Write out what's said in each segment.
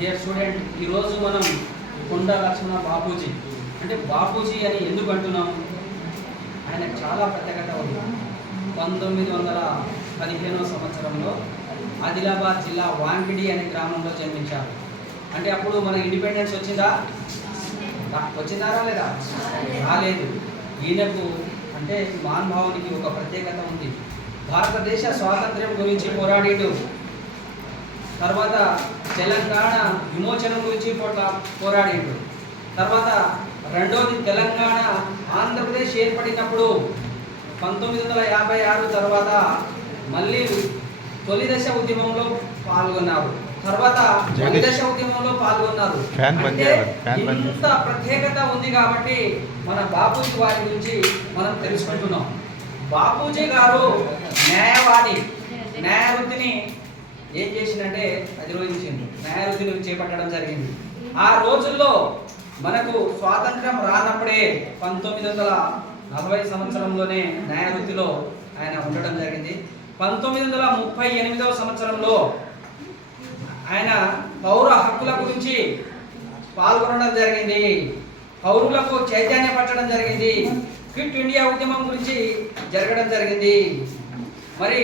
Dear student, ఈరోజు మనం కొండ లక్ష్మణ బాపూజీ అంటే బాపూజీ అని ఎందుకు అంటున్నాము? ఆయన చాలా ప్రత్యేకత ఉంది. 1915వ సంవత్సరంలో ఆదిలాబాద్ జిల్లా వాంకిడి అనే గ్రామంలో జన్మించారు. అంటే అప్పుడు మన ఇండిపెండెన్స్ వచ్చిందా లేదా? రాలేదు. ఈయనకు అంటే మహానుభావునికి ఒక ప్రత్యేకత ఉంది. భారతదేశ స్వాతంత్ర్యం గురించి పోరాడేటు, తర్వాత తెలంగాణ విమోచనం గురించి పోరాడేటు, తర్వాత రెండోది తెలంగాణ ఆంధ్రప్రదేశ్ ఏర్పడినప్పుడు 1956 తర్వాత మళ్ళీ తొలి దశ ఉద్యమంలో పాల్గొన్నారు. తర్వాత తొలి దశ ఉద్యమంలో పాల్గొన్నారు. అంటే ఇంత ప్రత్యేకత ఉంది కాబట్టి మన బాపూజీ వారి గురించి మనం తెలుసుకుంటున్నాం. బాపూజీ గారు న్యాయవాది, న్యాయ వృత్తిని ఏం చేసిందంటే అధిరోహించింది, న్యాయ వృత్తిని చేపట్టడం జరిగింది. ఆ రోజుల్లో మనకు స్వాతంత్రం రానప్పుడే 1940 సంవత్సరంలోనే న్యాయ వృత్తిలో ఆయన ఉండడం జరిగింది. 1938వ సంవత్సరంలో ఆయన పౌర హక్కుల గురించి పాల్గొనడం జరిగింది. పౌరులకు చైతన్యపరచడం జరిగింది. క్విట్ ఇండియా ఉద్యమం గురించి జరగడం జరిగింది. మరి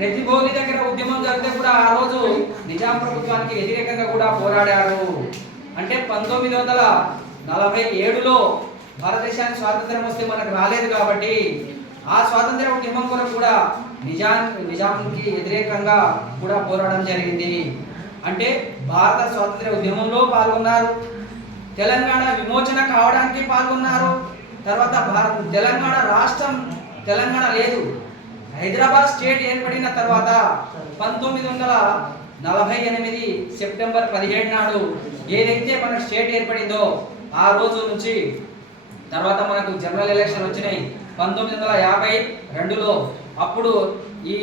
రెడ్డిబౌలి దగ్గర ఉద్యమం జరిగితే కూడా ఆ రోజు నిజాం ప్రభుత్వానికి వ్యతిరేకంగా కూడా పోరాడారు. అంటే 1947లో భారతదేశానికి స్వాతంత్రం వస్తే మనకు రాలేదు కాబట్టి ఆ స్వాతంత్ర ఉద్యమం కొరకు కూడా నిజాంకి వ్యతిరేకంగా కూడా పోరాడడం జరిగింది. అంటే భారత స్వాతంత్ర ఉద్యమంలో పాల్గొన్నారు, తెలంగాణ విమోచన కావడానికి పాల్గొన్నారు. తర్వాత తెలంగాణ రాష్ట్రం, తెలంగాణ లేదు, హైదరాబాద్ స్టేట్ ఏర్పడిన తర్వాత 1948 సెప్టెంబర్ 17 నాడు ఏదైతే మన స్టేట్ ఏర్పడిందో ఆ రోజు నుంచి తర్వాత మనకు జనరల్ ఎలక్షన్ వచ్చినాయి 1952లో. అప్పుడు ఈ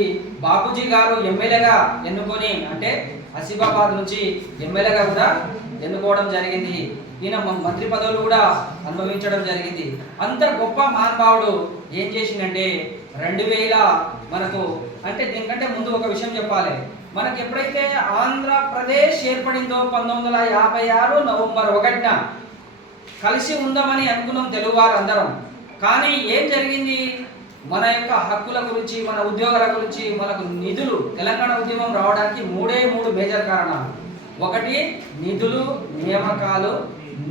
బాపూజీ గారు ఎమ్మెల్యేగా ఎన్నుకొని, అంటే ఆసిఫాబాద్ నుంచి ఎమ్మెల్యేగా కూడా ఎన్నుకోవడం జరిగింది. ఈయన మంత్రి పదవులు కూడా అనుభవించడం జరిగింది. అంత గొప్ప మహానుభావుడు ఏం చేసిందంటే 2000 మనకు, అంటే దీనికంటే ముందు ఒక విషయం చెప్పాలి. మనకు ఎప్పుడైతే ఆంధ్రప్రదేశ్ ఏర్పడిందో 1956 నవంబర్ 1న కలిసి ఉందామని అనుకున్నాం తెలుగువారు అందరం. కానీ ఏం జరిగింది? మన యొక్క హక్కుల గురించి, మన ఉద్యోగాల గురించి, మనకు నిధులు, తెలంగాణ ఉద్యమం రావడానికి మూడే మేజర్ కారణాలు. ఒకటి నిధులు, నియామకాలు,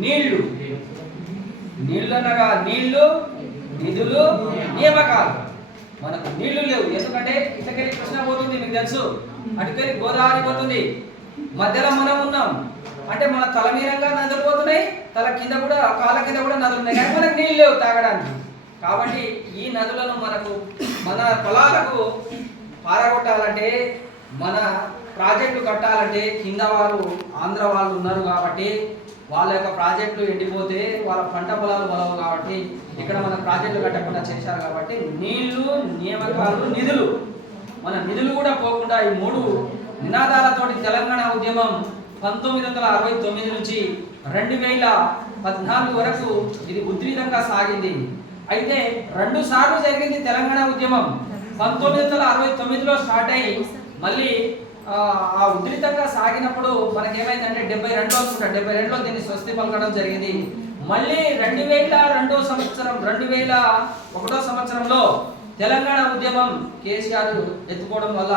నీళ్లు. నీళ్ళనగా నీళ్లు, నిధులు, నియామకాలు. మనకు నీళ్లు లేవు. ఎందుకంటే ఇటుకెళ్ళి కృష్ణ పోతుంది, మీకు తెలుసు, అటుకెళ్ళి గోదావరి పోతుంది, మధ్యలో మనం ఉన్నాం. అంటే మన తల మీరంగా నదులు పోతున్నాయి, తల కింద కూడా, కాళ్ళ కింద కూడా నదులు ఉన్నాయి, కానీ మనకు నీళ్ళు లేవు తాగడానికి. కాబట్టి ఈ నదులను మనకు మన పొలాలకు పారగొట్టాలంటే, మన ప్రాజెక్టు కట్టాలంటే కింద వారు ఆంధ్ర వాళ్ళు ఉన్నారు కాబట్టి వాళ్ళ యొక్క ప్రాజెక్టులు ఎండిపోతే వాళ్ళ పంట పొలాలు బలవు కాబట్టి ఇక్కడ మన ప్రాజెక్టులు కట్టకుండా చేశారు. కాబట్టి నీళ్లు, నియామకాలు, నిధులు, మన నిధులు కూడా పోకుండా ఈ మూడు నినాదాలతోటి తెలంగాణ ఉద్యమం 1969 నుంచి 2014 వరకు ఇది ఉధృతంగా సాగింది. అయితే 2 సార్లు జరిగింది తెలంగాణ ఉద్యమం. 1969లో స్టార్ట్ అయ్యి మళ్ళీ ఆ ఉధృతంగా సాగినప్పుడు మనకేమైందంటే 72లో దీన్ని స్వస్తి పలకడం జరిగింది. మళ్ళీ 2001 సంవత్సరంలో తెలంగాణ ఉద్యమం కేసీఆర్ ఎత్తుకోవడం వల్ల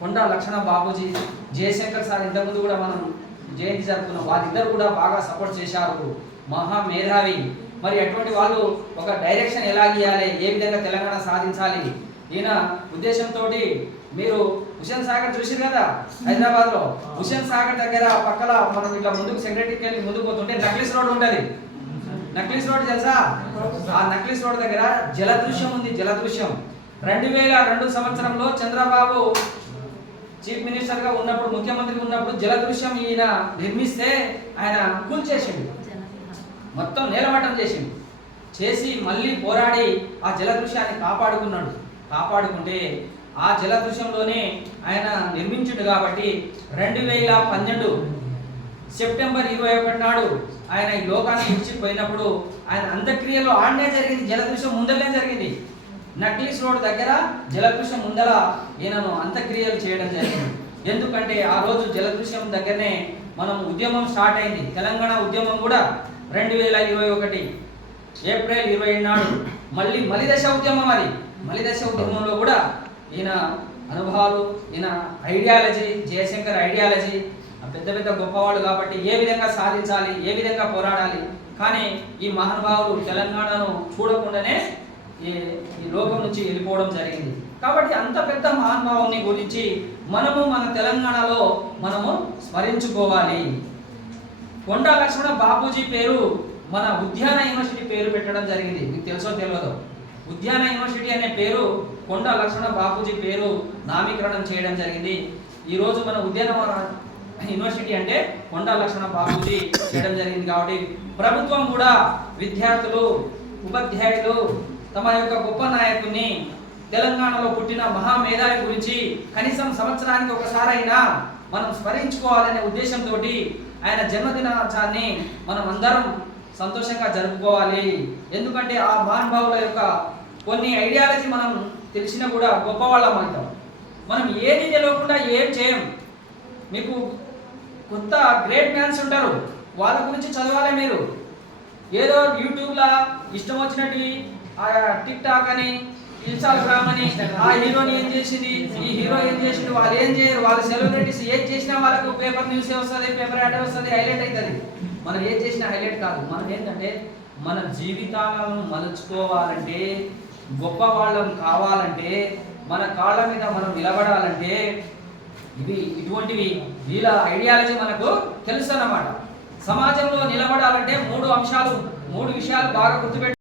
కొండ లక్ష్మణ బాపూజీ, జయశంకర్ సార్ ఇంతకుముందు కూడా మనం జయంతి జరుపుకున్నాం, వాళ్ళిద్దరు కూడా బాగా సపోర్ట్ చేశారు. మహా మేధావి. మరి అటువంటి వాళ్ళు ఒక డైరెక్షన్ ఎలా గీయాలి, ఏ విధంగా తెలంగాణ సాధించాలి, ఈయన ఉద్దేశంతో మీరు హుస్సేన్ సాగర్ చూసారు కదా హైదరాబాద్లో. హుస్సేన్ సాగర్ దగ్గర పక్కన మనం ఇట్లా ముందుకు సెక్రటరీకి వెళ్ళి ముందుకు పోతుంటే నక్లీస్ రోడ్ ఉంటుంది. నక్లీస్ రోడ్ తెలుసా? ఆ నక్లీస్ రోడ్ దగ్గర జలదృశ్యం ఉంది. జలదృశ్యం 2002 సంవత్సరంలో చంద్రబాబు చీఫ్ మినిస్టర్ గా ఉన్నప్పుడు, ముఖ్యమంత్రి ఉన్నప్పుడు జలదృశ్యం ఈయన నిర్మిస్తే ఆయన కూల్చేసిండు, మొత్తం నేలమట్టం చేసి మళ్ళీ పోరాడి ఆ జలదృశ్యాన్ని కాపాడుకుంటే ఆ జలదృశ్యంలోనే ఆయన నిర్మించుడు. కాబట్టి 2012 సెప్టెంబర్ 21 నాడు ఆయన ఈ లోకాన్ని విడిచిపోయినప్పుడు ఆయన అంత్యక్రియలు ఆడనే జరిగింది. జలదృశ్యం ముందరనే జరిగింది. నక్లీస్ రోడ్ దగ్గర జలదృశ్యం ముందర ఈయనను అంత్యక్రియలు చేయడం జరిగింది. ఎందుకంటే ఆ రోజు జలదృశ్యం దగ్గరనే మనం ఉద్యమం స్టార్ట్ అయింది. తెలంగాణ ఉద్యమం కూడా 2021 ఏప్రిల్ 20 నాడు మళ్ళీ మలిదశ ఉద్యమం. అది మలిదశ ఉద్యమంలో కూడా ఈయన అనుభవాలు, ఈయన ఐడియాలజీ, జయశంకర్ ఐడియాలజీ, పెద్ద పెద్ద గొప్పవాళ్ళు కాబట్టి ఏ విధంగా సాధించాలి, ఏ విధంగా పోరాడాలి. కానీ ఈ మహానుభావులు తెలంగాణను చూడకుండానే ఈ లోకం నుంచి వెళ్ళిపోవడం జరిగింది. కాబట్టి అంత పెద్ద మహానుభావుని గురించి మనము మన తెలంగాణలో మనము స్మరించుకోవాలి. కొండా లక్ష్మణ బాపూజీ పేరు మన ఉద్యాన యూనివర్సిటీ పేరు పెట్టడం జరిగింది. మీకు తెలుసో తెలియదో, ఉద్యాన యూనివర్సిటీ అనే పేరు కొండా లక్ష్మణ బాపూజీ పేరు నామకరణం చేయడం జరిగింది. ఈరోజు మన ఉద్యానవన యూనివర్సిటీ అంటే కొండా లక్ష్మణ బాపూజీ చేయడం జరిగింది. కాబట్టి ప్రభుత్వం కూడా విద్యార్థులు, ఉపాధ్యాయులు తమ యొక్క గొప్ప నాయకుని, తెలంగాణలో పుట్టిన మహామేధావి గురించి కనీసం సంవత్సరానికి ఒకసారైనా మనం స్మరించుకోవాలనే ఉద్దేశంతో ఆయన జన్మదినోత్సవాన్ని మనం అందరం సంతోషంగా జరుపుకోవాలి. ఎందుకంటే ఆ మహానుభావుల యొక్క కొన్ని ఐడియాలజీ మనం తెలిసినా కూడా గొప్పవాళ్ళం అవుతాం. మనం ఏది తెలియకుండా ఏం చేయం. మీకు కొత్త గ్రేట్ మ్యాన్స్ ఉంటారు, వాళ్ళ గురించి చదవాలి. మీరు ఏదో యూట్యూబ్లో ఇష్టం వచ్చినట్టు టిక్ టాక్ అని, ఇన్స్టాగ్రామ్ అని, ఆ హీరోని ఏం చేసింది, ఈ హీరో ఏం చేసిండు, వాళ్ళు ఏం చేయరు, వాళ్ళ సెలబ్రిటీస్ ఏం చేసినా వాళ్ళకు పేపర్ న్యూస్ వస్తుంది, పేపర్ యాడ్ వస్తుంది, హైలైట్ అవుతుంది. మనం ఏం చేసినా హైలైట్ కాదు. మనం ఏంటంటే మన జీవితాలను మలుచుకోవాలంటే, గొప్ప వాళ్ళం కావాలంటే, మన కాళ్ళ మీద మనం నిలబడాలంటే ఇటువంటివి వీళ్ళ ఐడియాలజీ మనకు తెలుసు అన్నమాట. సమాజంలో నిలబడాలంటే మూడు విషయాలు బాగా గుర్తుపెట్టు.